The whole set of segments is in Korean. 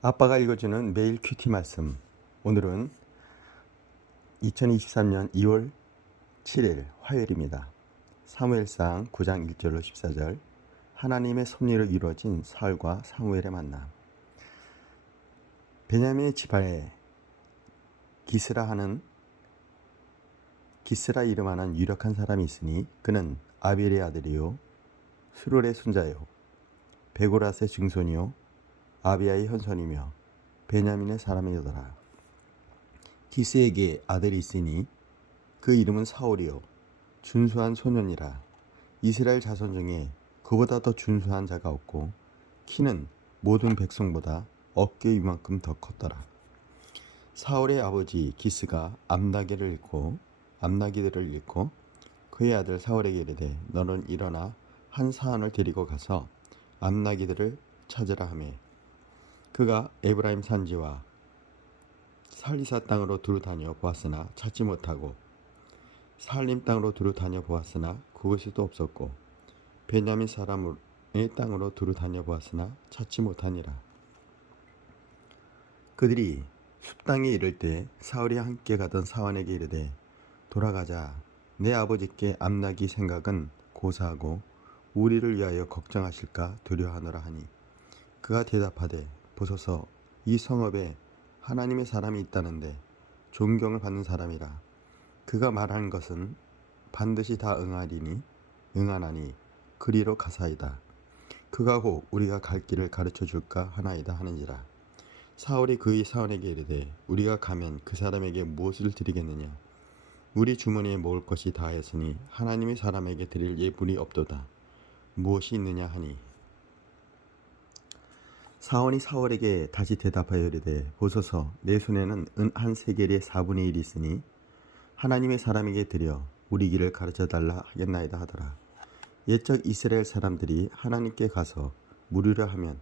아빠가 읽어주는 매일 큐티 말씀. 오늘은 2023년 2월 7일 화요일입니다. 사무엘상 9장 1절로 14절. 하나님의 섭리로 이루어진 사울과 사무엘의 만남. 베냐민의 지파에 기스라 이름하는 유력한 사람이 있으니 그는 아벨의 아들이요 수룰의 손자요 베고라스의 증손이요 아비야의 현손이며 베냐민의 사람이더라. 기스에게 아들이 있으니 그 이름은 사울이요 준수한 소년이라. 이스라엘 자손 중에 그보다 더 준수한 자가 없고 키는 모든 백성보다 어깨 위만큼 더 컸더라. 사울의 아버지 기스가 암나기들을 잃고 그의 아들 사울에게 이르되 너는 일어나 한 사람을 데리고 가서 암나기들을 찾으라 하매 그가 에브라임 산지와 살리사 땅으로 두루 다녀 보았으나 찾지 못하고 살림 땅으로 두루 다녀 보았으나 그곳에도 없었고 베냐민 사람의 땅으로 두루 다녀 보았으나 찾지 못하니라. 그들이 숲 땅에 이를 때 사울이 함께 가던 사환에게 이르되 돌아가자. 내 아버지께 암나기 생각은 고사하고 우리를 위하여 걱정하실까 두려워하노라 하니 그가 대답하되 보소서 이 성읍에 하나님의 사람이 있다는데 존경을 받는 사람이라. 그가 말하는 것은 반드시 다 응하나니 그리로 가사이다. 그가 곧 우리가 갈 길을 가르쳐 줄까 하나이다 하는지라. 사울이 그의 사원에게 이르되 우리가 가면 그 사람에게 무엇을 드리겠느냐. 우리 주머니에 먹을 것이 다하였으니 하나님의 사람에게 드릴 예물이 없도다. 무엇이 있느냐 하니 사원이 사울에게 다시 대답하여 이르되 보소서 내 손에는 은 한 세겔의 4분의 1이 있으니 하나님의 사람에게 드려 우리 길을 가르쳐 달라 하겠나이다 하더라. 옛적 이스라엘 사람들이 하나님께 가서 물으려 하면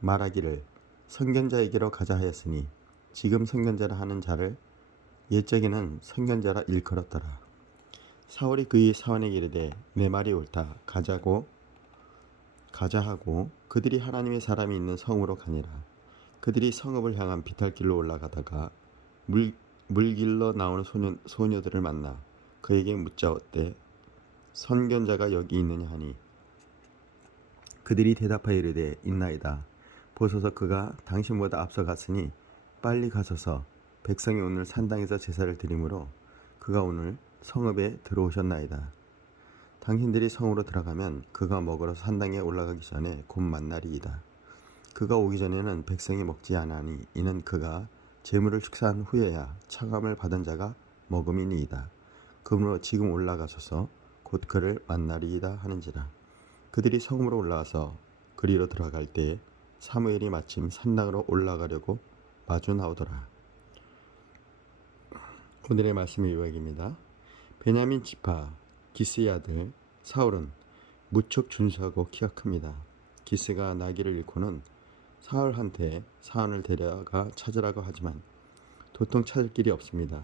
말하기를 선견자에게로 가자 하였으니 지금 선견자라 하는 자를 옛적에는 선견자라 일컬었더라. 사울이 그의 사원에게 이르되 내 말이 옳다. 가자 하고 그들이 하나님의 사람이 있는 성으로 가니라. 그들이 성읍을 향한 비탈길로 올라가다가 물길로 나오는 소녀들을 만나 그에게 묻자오되 선견자가 여기 있느냐 하니 그들이 대답하여 이르되 있나이다. 보소서 그가 당신보다 앞서갔으니 빨리 가소서. 백성이 오늘 산당에서 제사를 드리므로 그가 오늘 성읍에 들어오셨나이다. 당신들이 성으로 들어가면 그가 먹으러 산당에 올라가기 전에 곧 만나리이다. 그가 오기 전에는 백성이 먹지 않으니 이는 그가 제물을 축사한 후에야 차감을 받은 자가 먹음이니이다. 그러므로 지금 올라가소서 곧 그를 만나리이다 하는지라. 그들이 성으로 올라와서 그리로 들어갈 때에 사무엘이 마침 산당으로 올라가려고 마주 나오더라. 오늘의 말씀의 요약입니다. 베냐민 지파 기스의 아들 사울은 무척 준수하고 키가 큽니다. 기스가 나귀를 잃고는 사울한테 사환을 데려가 찾으라고 하지만 도통 찾을 길이 없습니다.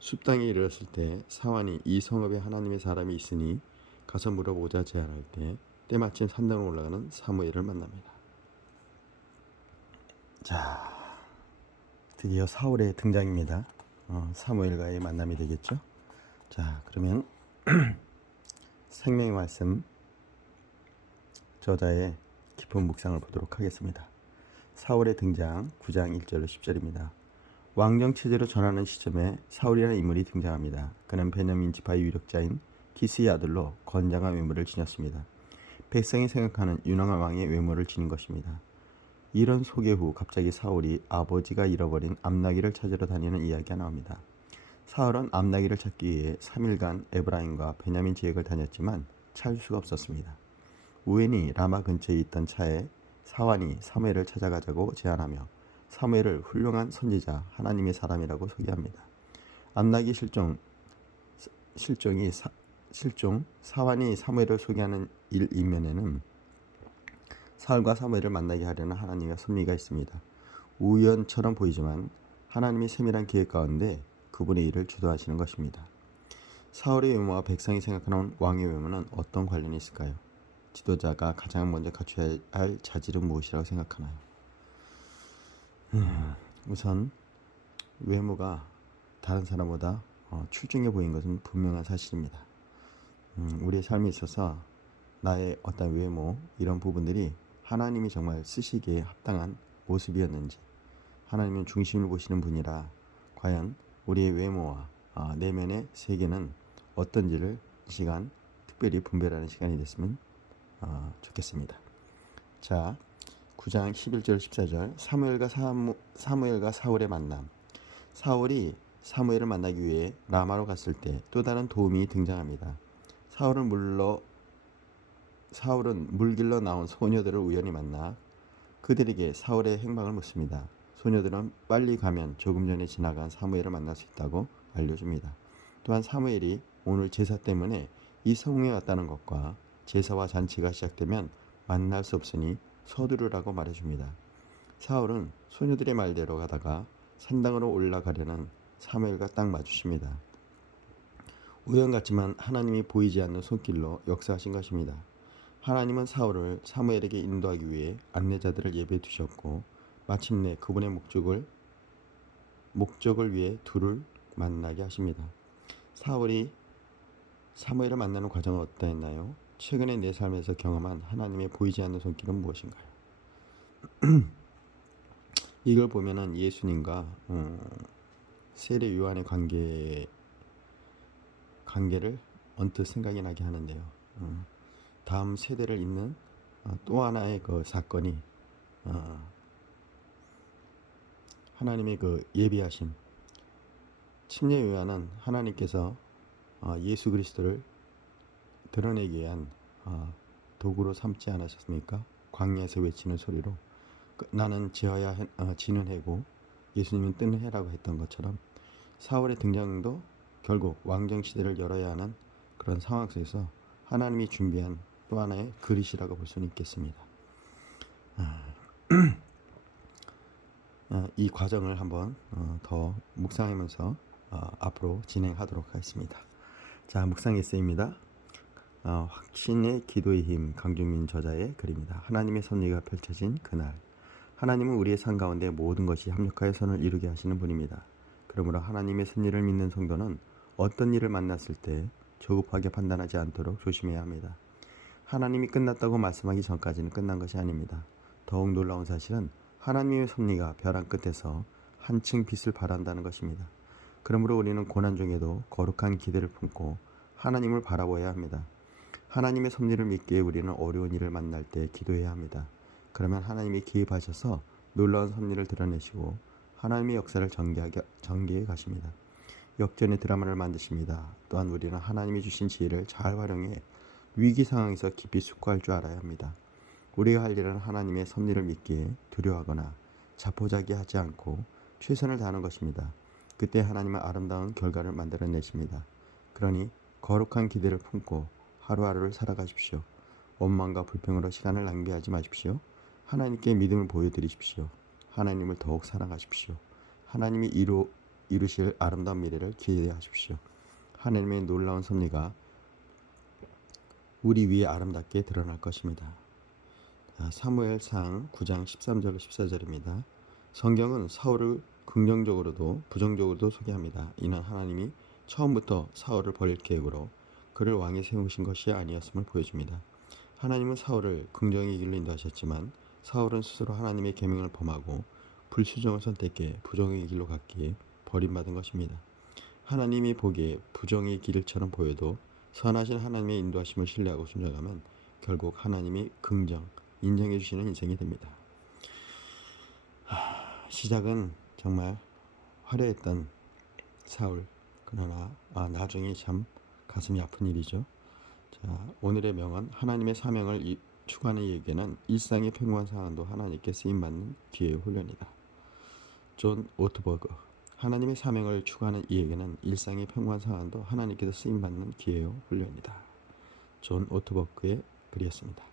숲 땅에 이르렀을 때 사환이 이 성읍에 하나님의 사람이 있으니 가서 물어보자 제안할 때 때마침 산당으로 올라가는 사무엘을 만납니다. 자, 드디어 사울의 등장입니다. 사무엘과의 만남이 되겠죠. 자, 그러면 생명의 말씀 저자의 깊은 묵상을 보도록 하겠습니다. 사울의 등장 9장 1절로 10절입니다. 왕정 체제로 전하는 시점에 사울이라는 인물이 등장합니다. 그는 베냐민 지파의 유력자인 기스의 아들로 건장한 외모를 지녔습니다. 백성이 생각하는 유능한 왕의 외모를 지닌 것입니다. 이런 소개 후 갑자기 사울이 아버지가 잃어버린 암나기를 찾으러 다니는 이야기가 나옵니다. 사울은 암나기를 찾기 위해 3일간 에브라임과 베냐민 지역을 다녔지만 찾을 수가 없었습니다. 우연히 라마 근처에 있던 차에 사환이 사무엘을 찾아가자고 제안하며 사무엘을 훌륭한 선지자 하나님의 사람이라고 소개합니다. 암나기 실종 사환이 사무엘을 소개하는 일 이면에는 사울과 사무엘을 만나게 하려는 하나님의 섭리가 있습니다. 우연처럼 보이지만 하나님의 세밀한 계획 가운데 그분의 일을 주도하시는 것입니다. 사울의 외모와 백성이 생각하는 왕의 외모는 어떤 관련이 있을까요? 지도자가 가장 먼저 갖춰야 할 자질은 무엇이라고 생각하나요? 우선 외모가 다른 사람보다 출중해 보인 것은 분명한 사실입니다. 우리의 삶에 있어서 나의 어떤 외모 이런 부분들이 하나님이 정말 쓰시기에 합당한 모습이었는지, 하나님은 중심을 보시는 분이라 과연 우리의 외모와 내면의 세계는 어떤지를 이 시간 특별히 분별하는 시간이 됐으면 좋겠습니다. 자, 9장 11절 14절 사무엘과 사울의 만남. 사울이 사무엘을 만나기 위해 라마로 갔을 때 또 다른 도움이 등장합니다. 사울은 물길로 나온 소녀들을 우연히 만나 그들에게 사울의 행방을 묻습니다. 소녀들은 빨리 가면 조금 전에 지나간 사무엘을 만날 수 있다고 알려줍니다. 또한 사무엘이 오늘 제사 때문에 이 성에 왔다는 것과 제사와 잔치가 시작되면 만날 수 없으니 서두르라고 말해줍니다. 사울은 소녀들의 말대로 가다가 산당으로 올라가려는 사무엘과 딱 마주칩니다. 우연 같지만 하나님이 보이지 않는 손길로 역사하신 것입니다. 하나님은 사울을 사무엘에게 인도하기 위해 안내자들을 예배해 두셨고 마침내 그분의 목적을 위해 둘을 만나게 하십니다. 사울이 사무엘을 만나는 과정은 어떠했나요? 최근에 내 삶에서 경험한 하나님의 보이지 않는 손길은 무엇인가요? 이걸 보면은 예수님과 세례 요한의 관계를 언뜻 생각이 나게 하는데요. 다음 세대를 잇는 또 하나의 그 사건이 하나님의 그 예비하심. 침례 요한은 하나님께서 예수 그리스도를 드러내기 위한 도구로 삼지 않으셨습니까? 광야에서 외치는 소리로 나는 지어야 지는 해고 예수님은 뜨는 해라고 했던 것처럼 사울의 등장도 결국 왕정 시대를 열어야 하는 그런 상황 속에서 하나님이 준비한 또 하나의 그릇이라고 볼 수는 있겠습니다. 이 과정을 한번 더 묵상하면서 앞으로 진행하도록 하겠습니다. 자, 묵상 에세이입니다. 확신의 기도의 힘, 강준민 저자의 글입니다. 하나님의 섭리가 펼쳐진 그날. 하나님은 우리의 삶 가운데 모든 것이 합력하여 선을 이루게 하시는 분입니다. 그러므로 하나님의 섭리를 믿는 성도는 어떤 일을 만났을 때 조급하게 판단하지 않도록 조심해야 합니다. 하나님이 끝났다고 말씀하기 전까지는 끝난 것이 아닙니다. 더욱 놀라운 사실은 하나님의 섭리가 벼랑 끝에서 한층 빛을 발한다는 것입니다. 그러므로 우리는 고난 중에도 거룩한 기대를 품고 하나님을 바라보아야 합니다. 하나님의 섭리를 믿기에 우리는 어려운 일을 만날 때 기도해야 합니다. 그러면 하나님이 개입하셔서 놀라운 섭리를 드러내시고 하나님의 역사를 전개해 가십니다. 역전의 드라마를 만드십니다. 또한 우리는 하나님이 주신 지혜를 잘 활용해 위기 상황에서 깊이 숙고할 줄 알아야 합니다. 우리가 할 일은 하나님의 섭리를 믿기에 두려워하거나 자포자기하지 않고 최선을 다하는 것입니다. 그때 하나님은 아름다운 결과를 만들어내십니다. 그러니 거룩한 기대를 품고 하루하루를 살아가십시오. 원망과 불평으로 시간을 낭비하지 마십시오. 하나님께 믿음을 보여드리십시오. 하나님을 더욱 사랑하십시오. 하나님이 이루실 아름다운 미래를 기대하십시오. 하나님의 놀라운 섭리가 우리 위에 아름답게 드러날 것입니다. 사무엘상 9장 13절 14절입니다. 성경은 사울을 긍정적으로도 부정적으로도 소개합니다. 이는 하나님이 처음부터 사울을 버릴 계획으로 그를 왕에 세우신 것이 아니었음을 보여줍니다. 하나님은 사울을 긍정의 길로 인도하셨지만 사울은 스스로 하나님의 계명을 범하고 불순종을 선택해 부정의 길로 갔기에 버림받은 것입니다. 하나님이 보기에 부정의 길처럼 보여도 선하신 하나님의 인도하심을 신뢰하고 순종하면 결국 하나님이 인정해 주시는 인생이 됩니다. 시작은 정말 화려했던 사울, 그러나 나중에 참 가슴이 아픈 일이죠. 자, 오늘의 명언, 하나님의 사명을 추구하는 이에게는 일상의 평범한 상황도 하나님께 쓰임받는 기회의 훈련이다. 존 오트버그. 하나님의 사명을 추구하는 이에게는 일상의 평범한 상황도 하나님께서 쓰임받는 기회의 훈련이다. 존 오트버그의 글이었습니다.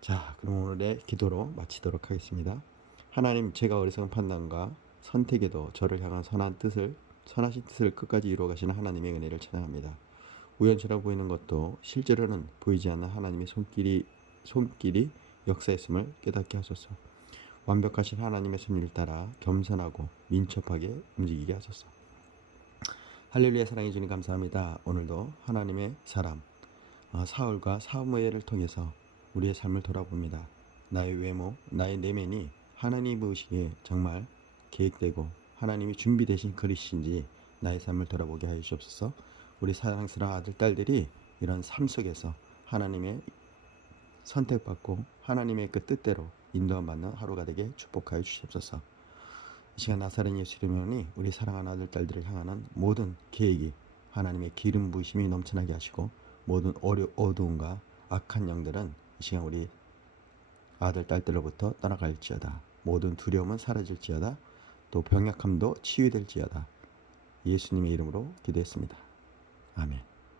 자, 그럼 오늘의 기도로 마치도록 하겠습니다. 하나님, 제가 어리석은 판단과 선택에도 저를 향한 선하신 뜻을 끝까지 이루어 가시는 하나님의 은혜를 찬양합니다. 우연처럼 보이는 것도 실제로는 보이지 않는 하나님의 손길이 역사했음을 깨닫게 하소서. 완벽하신 하나님의 섭리를 따라 겸손하고 민첩하게 움직이게 하소서. 할렐루야. 사랑해 주님 감사합니다. 오늘도 하나님의 사람 사울과 사무엘을 통해서 우리의 삶을 돌아봅니다. 나의 외모, 나의 내면이 하나님 보시기에 정말 계획되고 하나님이 준비되신 그릇인지 나의 삶을 돌아보게 하여 주옵소서. 우리 사랑스러운 아들, 딸들이 이런 삶 속에서 하나님의 선택받고 하나님의 그 뜻대로 인도받는 하루가 되게 축복하여 주시옵소서. 이 시간 나사렛 예수 이름으로 우리 사랑하는 아들, 딸들을 향하는 모든 계획이 하나님의 기름 부으심이 넘쳐나게 하시고 모든 어두움과 악한 영들은 이 시간 우리 아들, 딸들로부터 떠나갈지어다. 모든 두려움은 사라질지어다. 또 병약함도 치유될지어다. 예수님의 이름으로 기도했습니다. 아멘.